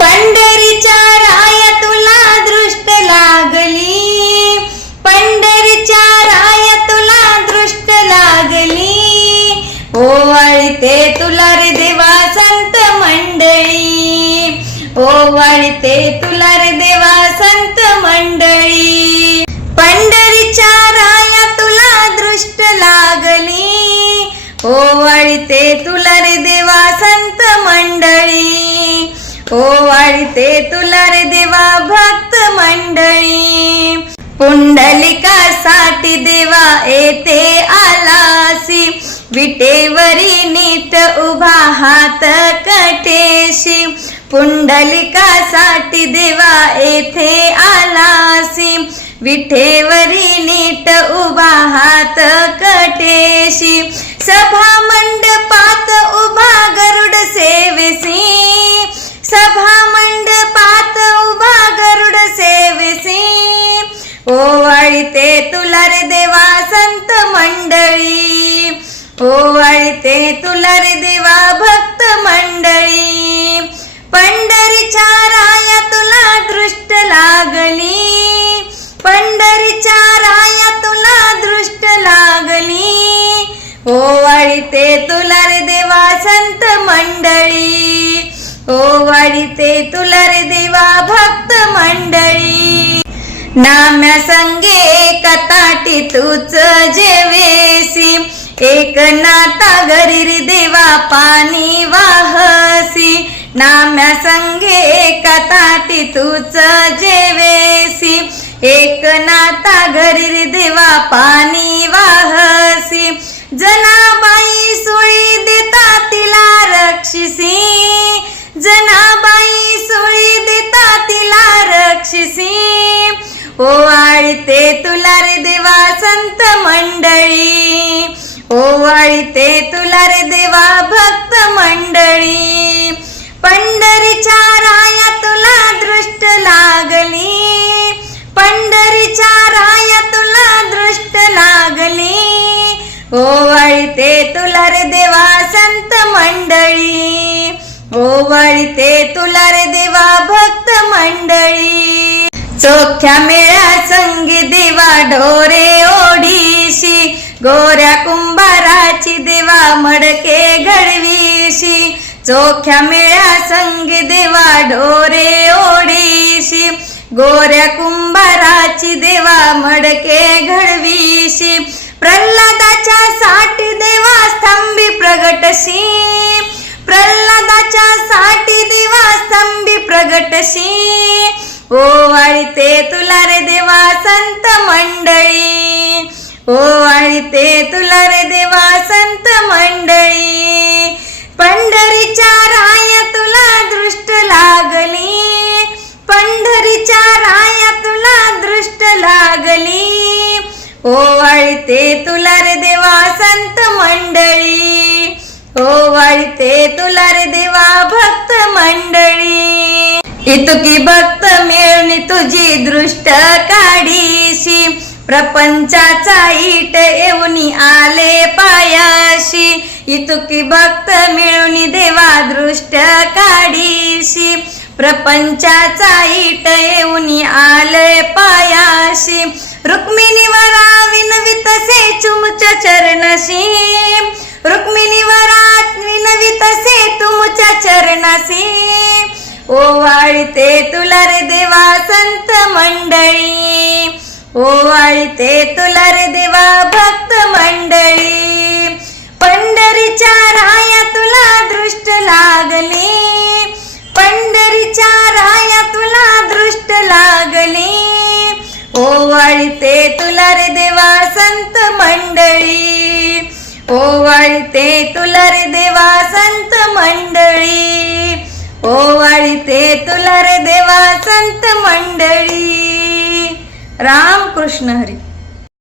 पंढरीच्या राया तुला दृष्ट लागली, पंढरीच्या राया तुला दृष्ट लागली, ओवाळते तुला रे देवा संत मंडळी, ओवाळते तुला रे देवा संत मंडळी. पंढरीच्या राया तुला दृष्ट लागली, ओवाळते तुला रे देवा संत मंडळी, ओवाळते तुला रे देवा भक्त मंडळी. पुंडलिकासाठी देवा येथे आलासी, विटेवरी नीट उभा हात कटेशी, पुंडलिकासाठी देवा येथे आलासी, विठेवरी नीट उभा हात कटेशी. सभा मंडपात उभा गरुड सेवेसी, सभा मंडपात उभा गरुड सेवेसी, ओवाळते तुला रे देवा संत मंडळी, ओवाळते तुला रे देवा भक्त मंडळी. पंढरीच्या राया तुला दृष्ट लागली, पंढरीच्या राया तुला दृष्ट लागली, ओवाळते तुला रे देवा संत मंडळी, ओवाळते तुला रे देवा भक्त मंडळी. नाम्या संगे एका ताटी तूच जेवेसी, एक नाता घरी रे देवा पाणी वाहसी, नाम्या संगे एका ताटी तूच जेवेसी, एक नाता घरी रे देवा पाणी वाहसी. जनाबाई सोळी देता तिला रक्षिसी, जनाबाई सोळी देता तिला रक्षिसी, ओवाळते तुला रे देवा संत मंडळी, ओवाळते तुला रे देवा भक्त मंडळी. पंढरीच्या राया तुला दृष्ट लागली, पंढरीच्या राया तुला दृष्ट लागली, ओवाळते तुला रे देवा संत मंडळी, ओवाळते तुला रे देवा भक्त मंडळी. चोख्या मेळा संगी देवा ढोरे ओढीशी, गोऱ्या कुंभाराची देवा मडके घडवीशी, चोख्या मेळा संगी देवा ढोरे ओढीशी, गोऱ्या कुंभाराची देवा मडके घडवीशी. प्रल्हादाच्या साठी देवा स्तंभी प्रगटशी, प्रल्हादाच्या साठी देवा स्तंभी प्रगटशी, ओवाळते तुला रे देवा संत मंडळी, ओवाळते तुला रे देवा संत मंडळी. पंढरीच्या राया तुला दृष्ट लागली, पंढरीच्या राया तुला दृष्ट लागली, ओवाळते तुला रे देवा संत मंडळी, ओवाळते तुला रे देवा भक्त मंडळी. इतुकी भक्त मिळून तुझी दृष्ट काढीशी, प्रपंचाचा इट येऊन आले पायाशी, इतुकी भक्त मिळून देवा दृष्ट काढीशी, प्रपंचाचा इट येऊन आले पायाशी. रुक्मिणीवरा विनवितसे तुमच्या चरणशी, रुक्मिणीवरा विनवितसे तुमच्या चरणशी, ओवाळते तुला रे देवा संत मंडळी, ओवाळते तुला रे देवा भक्त मंडळी. पंढरीच्या राया तुला दृष्ट लागली, पंढरीच्या राया तुला दृष्ट लागली, ओवाळते तुला रे देवा संत मंडळी, ओवाळते तुला रे देवा संत मंडळी, ओवाळते तुला रे देवा संत मंडळी. राम कृष्ण हरी.